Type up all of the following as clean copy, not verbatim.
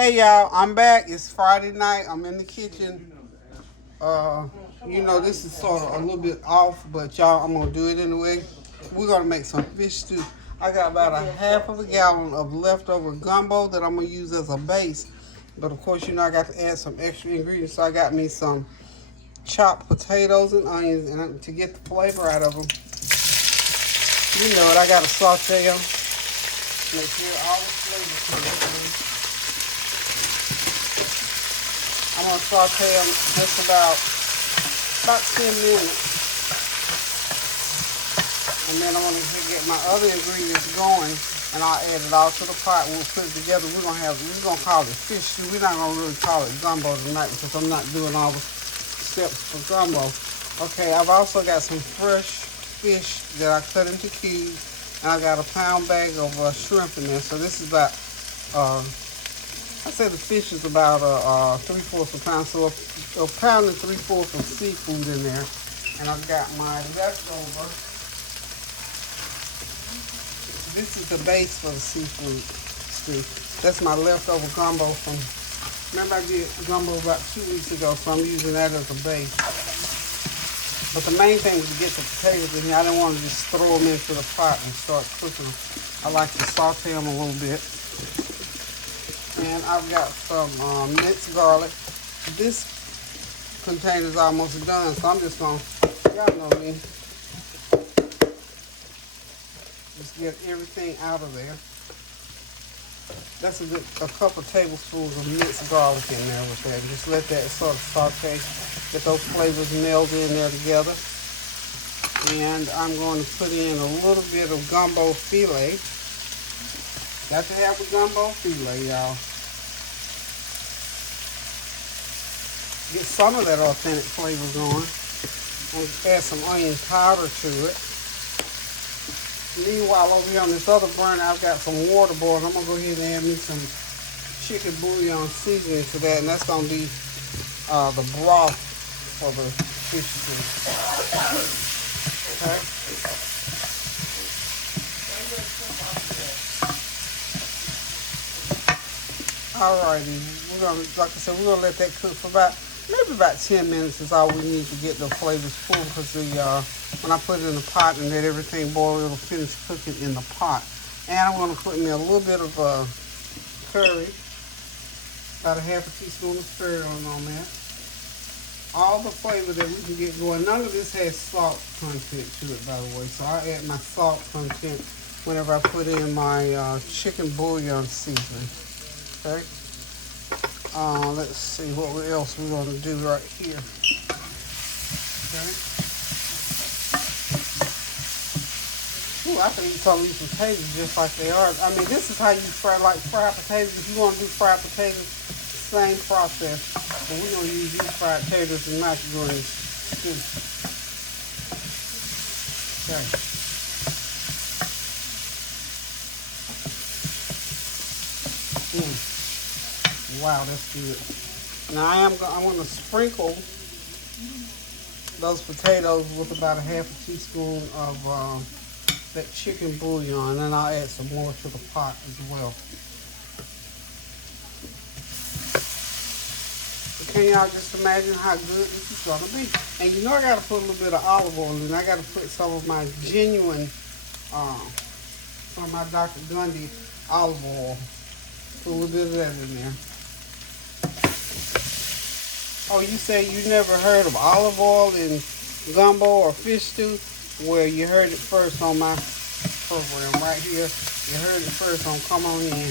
Hey y'all, I'm back. It's Friday night. I'm in the kitchen. This is sort of a little bit off, but y'all, I'm gonna do it anyway. We're gonna make some fish stew. I got about a half of a gallon of leftover gumbo that I'm gonna use as a base. But of course, I got to add some extra ingredients. So I got me some chopped potatoes and onions, and to get the flavor out of them, I gotta saute them. Make sure all the flavor comes in. I'm gonna saute them just about 10 minutes. And then I'm gonna get my other ingredients going, and I'll add it all to the pot. We'll put it together. We're gonna call it fish stew. We're not gonna really call it gumbo tonight because I'm not doing all the steps for gumbo. Okay, I've also got some fresh fish that I cut into cubes, and I got a pound bag of shrimp in there. So this is about I said the fish is about 3/4 a pound, so a pound and 3/4 of seafood in there. And I've got my leftover. This is the base for the seafood stew. That's my leftover gumbo from, remember I did gumbo about 2 weeks ago, so I'm using that as a base. But the main thing was to get the potatoes in here. I didn't want to just throw them into the pot and start cooking them. I like to saute them a little bit. And I've got some minced garlic. This container's almost done, so I'm just gonna, y'all know me, just get everything out of there. That's a couple tablespoons of minced garlic in there with that. Just let that sort of saute, get those flavors melded in there together. And I'm going to put in a little bit of gumbo filet. Got to have a gumbo filet, y'all. Get some of that authentic flavor going. And add some onion powder to it. Meanwhile, over here on this other burner, I've got some water boiling. I'm going to go ahead and add me some chicken bouillon seasoning to that. And that's going to be the broth for the fish stew. Okay. Alrighty, like I said, we're gonna let that cook for maybe about 10 minutes is all we need to get the flavors full, because when I put it in the pot and let everything boil, it'll finish cooking in the pot. And I'm gonna put in there a little bit of curry, about a half a teaspoon of curry on there. All the flavor that we can get going. None of this has salt content to it, by the way, so I add my salt content whenever I put in my chicken bouillon seasoning. Okay. Let's see what else we're going to do right here. Okay. Ooh, I can eat some of these potatoes just like they are. I mean, this is how you fry potatoes. If you want to do fried potatoes, same process. But we're going to use these fried potatoes and not doing this stew. Okay. Wow, that's good. Now I'm going to sprinkle those potatoes with about a half a teaspoon of that chicken bouillon, and then I'll add some more to the pot as well. So can y'all just imagine how good this is going to be? And I got to put a little bit of olive oil in. I got to put some of my genuine, from my Dr. Gundy olive oil. Put a little bit of that in there. Oh, you say you never heard of olive oil in gumbo or fish stew? Well, you heard it first on my program right here. You heard it first on Comeonin.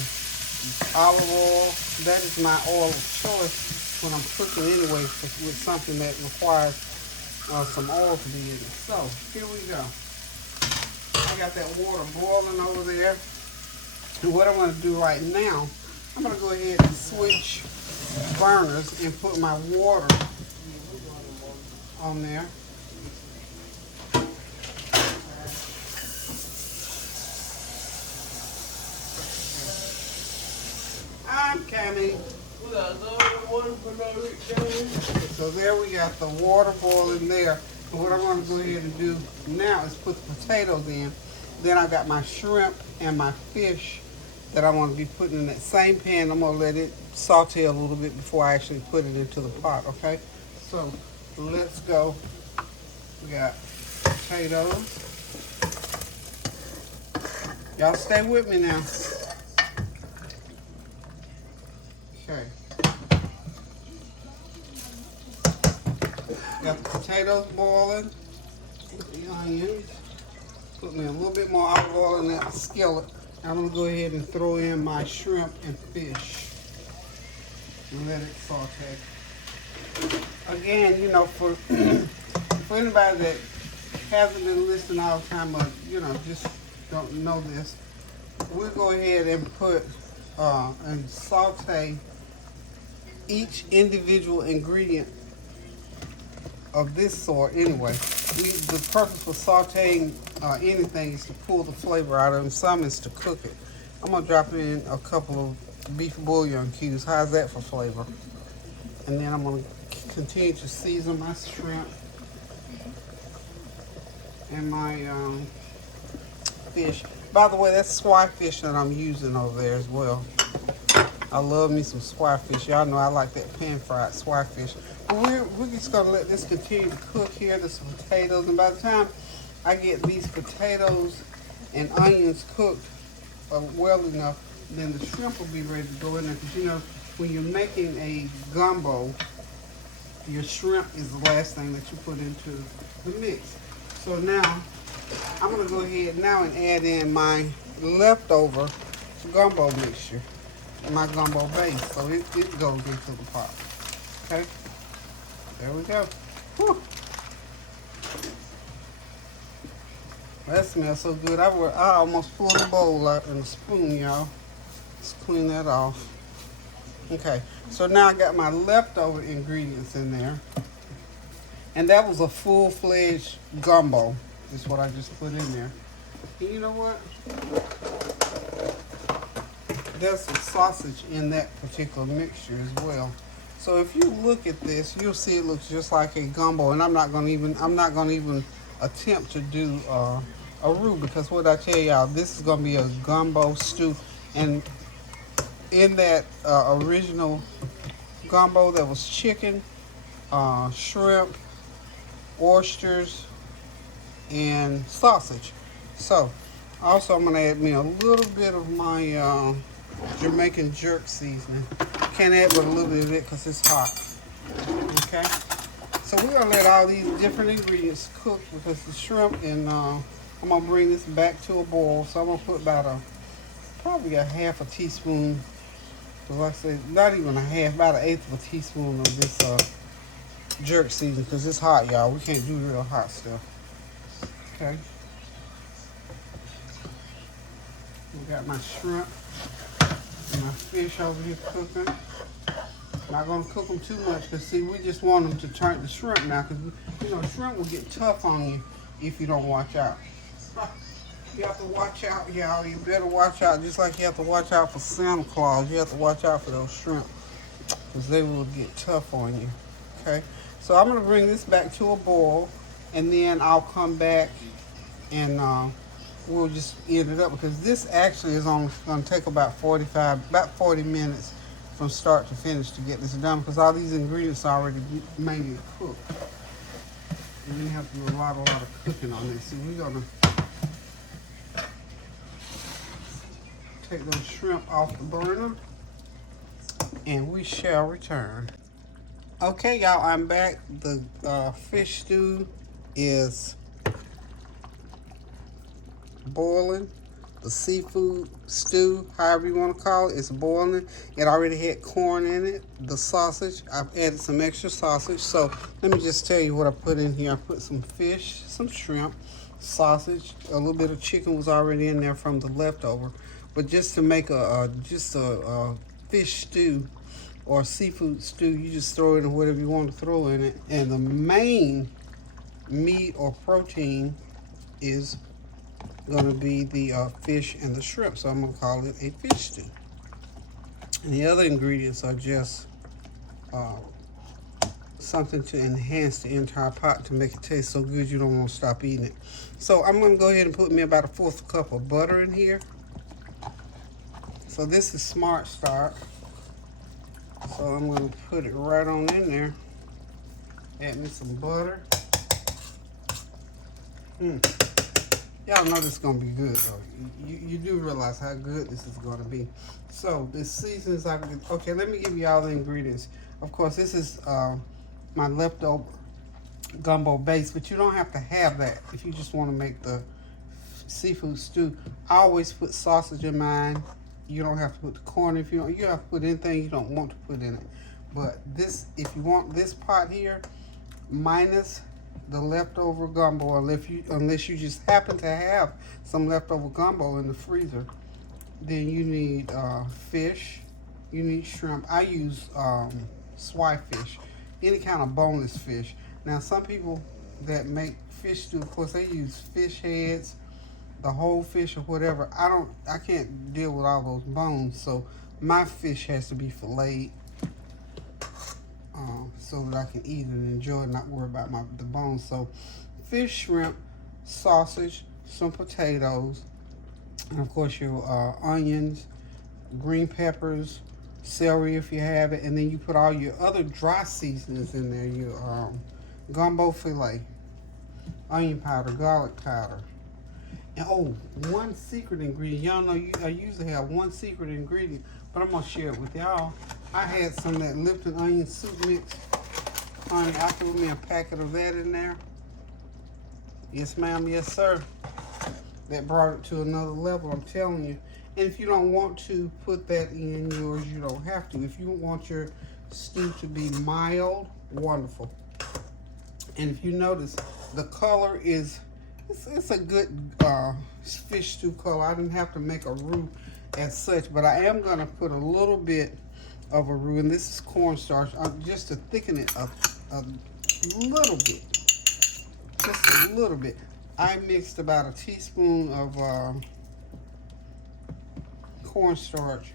Olive oil, that is my oil of choice when I'm cooking anyway with something that requires some oil to be in it. So, here we go. I got that water boiling over there. And what I'm going to do right now, I'm going to go ahead and switch burners and put my water on there. I'm coming. So there we got the water boiling there. And what I'm going to go ahead and do now is put the potatoes in. Then I got my shrimp and my fish that I want to be putting in that same pan. I'm gonna let it saute a little bit before I actually put it into the pot, okay? So let's go. We got potatoes. Y'all stay with me now. Okay. Got the potatoes boiling. The onions. Put me a little bit more olive oil in that skillet. I'm gonna go ahead and throw in my shrimp and fish and let it saute. Again, you know, for anybody that hasn't been listening all the time, or you know, just don't know this, we'll go ahead and put and saute each individual ingredient of this sort anyway. The purpose for sauteing anything is to pull the flavor out of them. Some is to cook it. I'm gonna drop in a couple of beef bouillon cubes. How's that for flavor? And then I'm gonna continue to season my shrimp and my fish. By the way, that's swai fish that I'm using over there as well. I love me some swai fish. Y'all know I like that pan-fried swai fish. But we're just gonna let this continue to cook here. There's some potatoes, and by the time I get these potatoes and onions cooked well enough, then the shrimp will be ready to go in there. Because you know, when you're making a gumbo, your shrimp is the last thing that you put into the mix. So now, I'm gonna go ahead now and add in my leftover gumbo mixture, my gumbo base, so it goes into the pot. Okay, there we go. Whew. That smells so good. I almost pulled the bowl out in a spoon, y'all. Let's clean that off. Okay, so now I got my leftover ingredients in there. And that was a full-fledged gumbo, is what I just put in there. And you know what? There's some sausage in that particular mixture as well. So if you look at this, you'll see it looks just like a gumbo. And I'm not gonna even attempt to do a roux, because what I tell y'all, this is gonna be a gumbo stew. And in that original gumbo, there was chicken, shrimp, oysters, and sausage. So also I'm gonna add me a little bit of my Jamaican jerk seasoning. Can't add but a little bit of it because it's hot. Okay, so we're gonna let all these different ingredients cook, because the shrimp and I'm gonna bring this back to a boil. So I'm gonna put about probably a half a teaspoon, like I said, not even a half, about an eighth of a teaspoon of this jerk seasoning, because it's hot, y'all. We can't do real hot stuff. Okay. We got my shrimp and my fish over here cooking. Not gonna cook them too much, because see, we just want them to turn the shrimp now, because you know shrimp will get tough on you if you don't watch out. You have to watch out, y'all. You better watch out, just like you have to watch out for Santa Claus. You have to watch out for those shrimp, because they will get tough on you. Okay, so I'm gonna bring this back to a boil, and then I'll come back and we'll just end it up, because this actually is only gonna take about 40 minutes from start to finish to get this done, because all these ingredients are already mainly cooked. And you have to do a lot of cooking on this. So we're gonna take those shrimp off the burner, and we shall return. Okay, y'all, I'm back. The fish stew is boiling. The seafood stew, however you want to call it, is boiling. It already had corn in it. The sausage, I've added some extra sausage. So let me just tell you what I put in here. I put some fish, some shrimp, sausage, a little bit of chicken was already in there from the leftover. But just to make a fish stew or seafood stew, you just throw in whatever you want to throw in it. And the main meat or protein is going to be the fish and the shrimp. So I'm going to call it a fish stew. And the other ingredients are just something to enhance the entire pot to make it taste so good you don't want to stop eating it. So I'm going to go ahead and put me about a 1/4 cup of butter in here. So this is Smart Start. So I'm going to put it right on in there. Add me some butter. Y'all know this is going to be good though. You do realize how good this is going to be. So the seasons okay, let me give you all the ingredients. Of course, this is my leftover gumbo base, but you don't have to have that if you just want to make the seafood stew. I always put sausage in mine. You don't have to put the corn if you don't. You have to put anything you don't want to put in it. But this, if you want this pot here, minus the leftover gumbo, unless you just happen to have some leftover gumbo in the freezer, then you need fish. You need shrimp. I use swai fish, any kind of boneless fish. Now, some people that make fish stew, of course, they use fish heads, the whole fish or whatever. I can't deal with all those bones, so my fish has to be filleted so that I can eat it and enjoy it, not worry about the bones. So, fish, shrimp, sausage, some potatoes, and of course your onions, green peppers, celery if you have it, and then you put all your other dry seasonings in there. Your gumbo fillet, onion powder, garlic powder. And one secret ingredient. Y'all know I usually have one secret ingredient, but I'm gonna share it with y'all. I had some of that Lipton onion soup mix. Honey, I threw me a packet of that in there. Yes, ma'am, yes, sir. That brought it to another level, I'm telling you. And if you don't want to put that in yours, you don't have to. If you want your stew to be mild, wonderful. And if you notice, the color is, it's a good fish stew color. I didn't have to make a roux as such, but I am going to put a little bit of a roux, and this is cornstarch, just to thicken it up a little bit. Just a little bit. I mixed about a teaspoon of cornstarch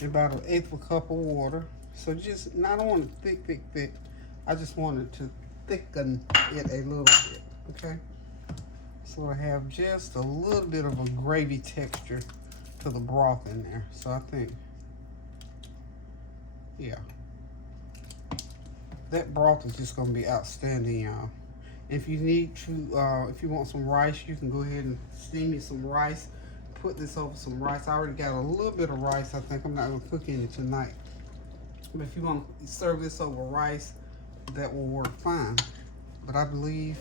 in about 1/8 of a cup of water. So just, I don't want it thick. I just want it to thicken it a little bit, okay? So I have just a little bit of a gravy texture to the broth in there. So I think, yeah. That broth is just gonna be outstanding, y'all. If you need to, if you want some rice, you can go ahead and steam me some rice. Put this over some rice. I already got a little bit of rice. I think I'm not gonna cook any tonight. But if you want to serve this over rice, that will work fine. But I believe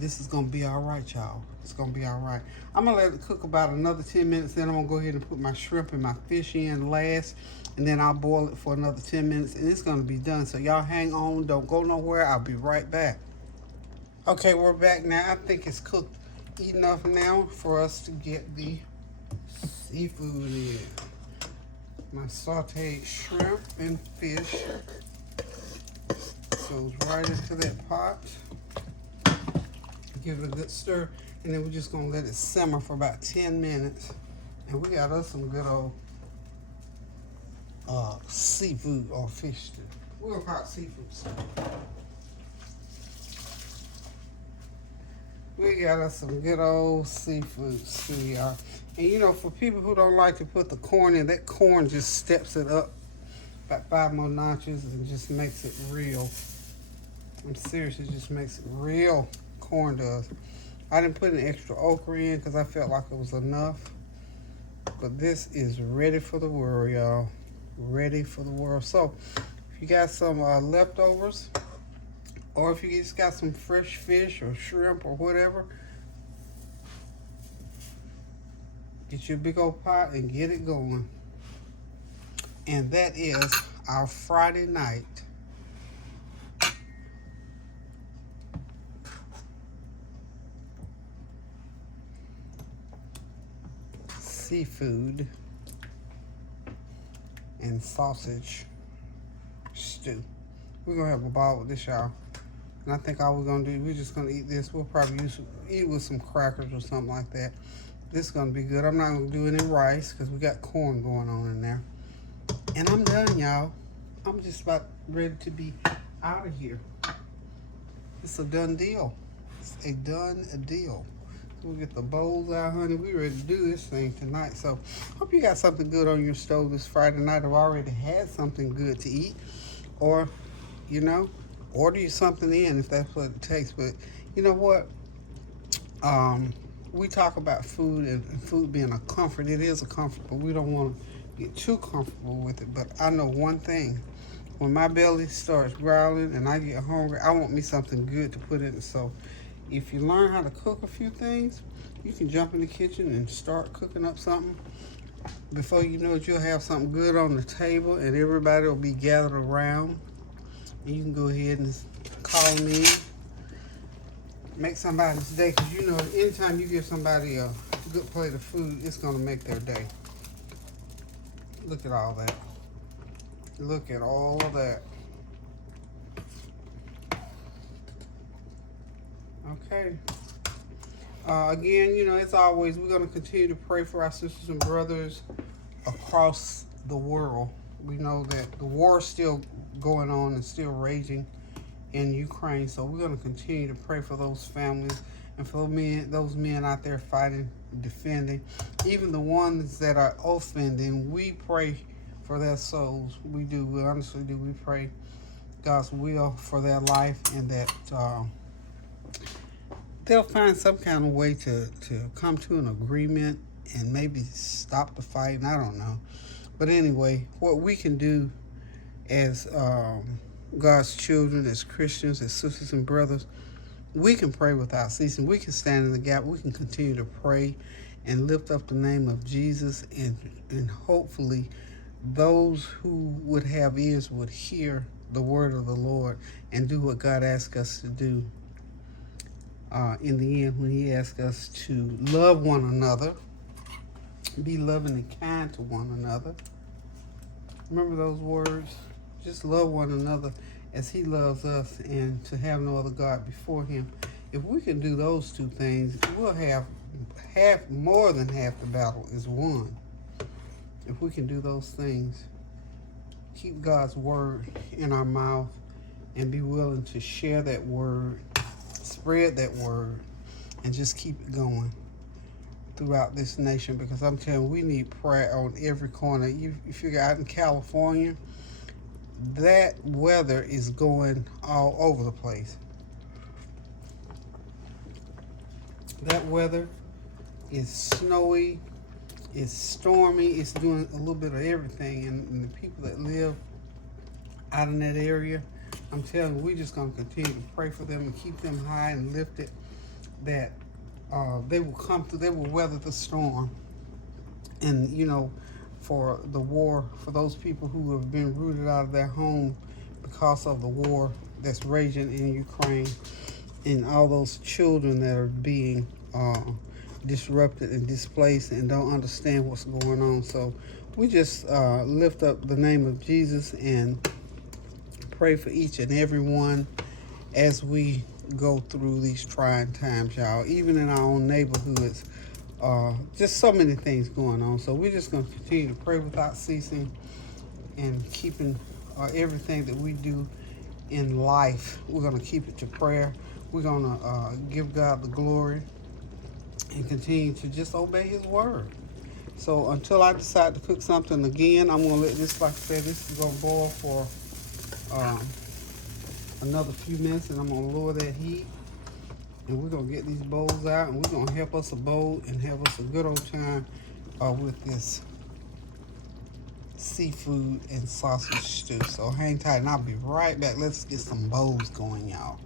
this is gonna be all right, y'all. It's gonna be all right. I'm gonna let it cook about another 10 minutes. Then I'm gonna go ahead and put my shrimp and my fish in last, and then I'll boil it for another 10 minutes, and it's gonna be done. So y'all hang on, don't go nowhere. I'll be right back. Okay, we're back now. I think it's cooked enough now for us to get the seafood in. My sauteed shrimp and fish goes right into that pot. Give it a good stir, and then we're just gonna let it simmer for about 10 minutes. And we got us some good old seafood or fish stew. We're gonna call it seafood stew. We got us some good old seafood stew, y'all. And you know, for people who don't like to put the corn in, that corn just steps it up about 5 more notches and just makes it real. I'm serious, it just makes it real. Corn does. I didn't put an extra okra in because I felt like it was enough. But this is ready for the world, y'all. Ready for the world. So, if you got some leftovers, or if you just got some fresh fish or shrimp or whatever, get your big old pot and get it going. And that is our Friday night seafood and sausage stew. We're gonna have a ball with this, y'all. And I think all we're gonna do, we're just gonna eat this. We'll probably eat with some crackers or something like that. This is gonna be good. I'm not gonna do any rice because we got corn going on in there. And I'm done, y'all. I'm just about ready to be out of here. It's a done deal. It's a done deal. We'll get the bowls out, honey. We ready to do this thing tonight. So, hope you got something good on your stove this Friday night. I've already had something good to eat. Or, you know, order you something in if that's what it takes. But, you know what? We talk about food and food being a comfort. It is a comfort, but we don't want to get too comfortable with it. But I know one thing. When my belly starts growling and I get hungry, I want me something good to put in it. So if you learn how to cook a few things, you can jump in the kitchen and start cooking up something. Before you know it, you'll have something good on the table and everybody will be gathered around. And you can go ahead and call me. Make somebody's day, because you know anytime you give somebody a good plate of food, it's going to make their day. Look at all that. Look at all of that. Okay. Again, you know, as always, we're going to continue to pray for our sisters and brothers across the world. We know that the war is still going on and still raging in Ukraine, so we're going to continue to pray for those families and for those men out there fighting, defending, even the ones that are offending. We pray for their souls. We do. We honestly do. We pray God's will for their life, and that they'll find some kind of way to come to an agreement and maybe stop the fight. I don't know. But anyway, what we can do as God's children, as Christians, as sisters and brothers, we can pray without ceasing. We can stand in the gap. We can continue to pray and lift up the name of Jesus, and hopefully those who would have ears would hear the word of the Lord and do what God asks us to do. In the end, when he asks us to love one another, be loving and kind to one another. Remember those words? Just love one another as he loves us, and to have no other God before him. If we can do those two things, we'll have more than half the battle is won. If we can do those things, keep God's word in our mouth and be willing to share that word, spread that word, and just keep it going throughout this nation, because I'm telling you, we need prayer on every corner. You figure out in California, that weather is going all over the place. That weather is snowy, it's stormy, it's doing a little bit of everything, and the people that live out in that area, I'm telling you, we're just going to continue to pray for them and keep them high and lifted, that they will come through, they will weather the storm. And, you know, for the war, for those people who have been rooted out of their home because of the war that's raging in Ukraine, and all those children that are being disrupted and displaced and don't understand what's going on. So we just lift up the name of Jesus and pray for each and every one as we go through these trying times, y'all. Even in our own neighborhoods, just so many things going on. So we're just going to continue to pray without ceasing, and keeping everything that we do in life, we're going to keep it to prayer. We're going to give God the glory and continue to just obey his word. So until I decide to cook something again, I'm going to let this, like I said, this is going to boil for another few minutes, and I'm going to lower that heat. And we're going to get these bowls out, and we're going to help us a bowl and have us a good old time with this seafood and sausage stew. So hang tight, and I'll be right back. Let's get some bowls going, y'all.